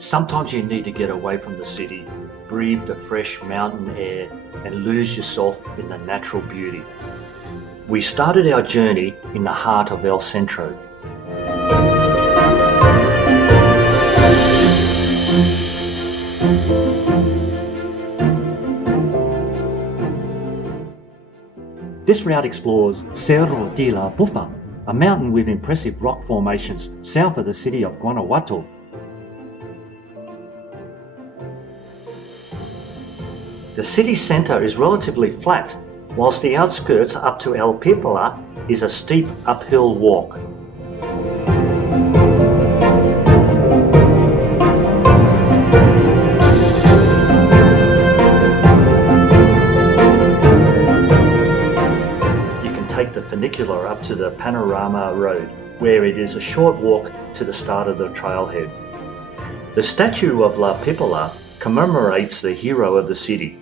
Sometimes you need to get away from the city, breathe the fresh mountain air, and lose yourself in the natural beauty. We started our journey in the heart of El Centro. This route explores Cerro de la Bufa, a mountain with impressive rock formations south of the city of Guanajuato. The city centre is relatively flat, whilst the outskirts up to El Pipila is a steep uphill walk. You can take the funicular up to the Panaramica road, where it is a short walk to the start of the trailhead. The statue of La Pipila commemorates the hero of the city.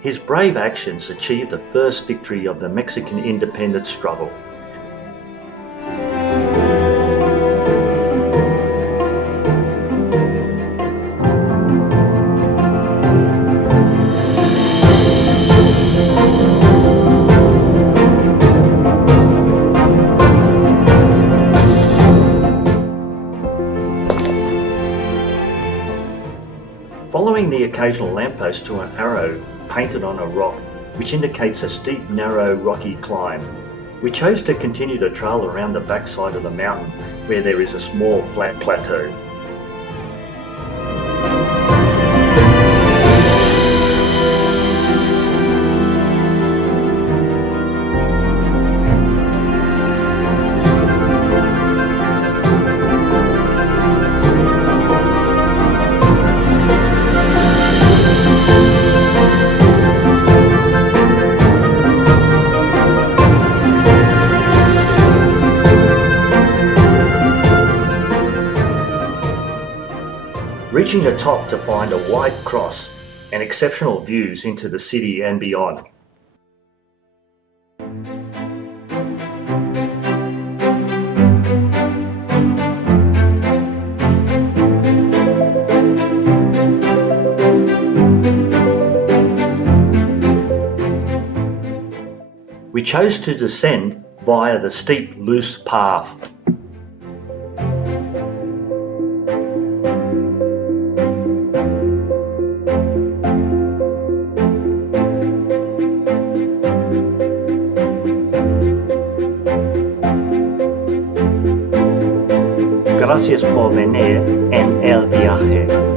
His brave actions achieved the first victory of the Mexican independence struggle. Following the occasional lamppost to an arrow painted on a rock, which indicates a steep, narrow, rocky climb, we chose to continue the trail around the backside of the mountain where there is a small flat plateau. Reaching the top to find a white cross and exceptional views into the city and beyond. We chose to descend via the steep, loose path. Gracias por venir en el viaje.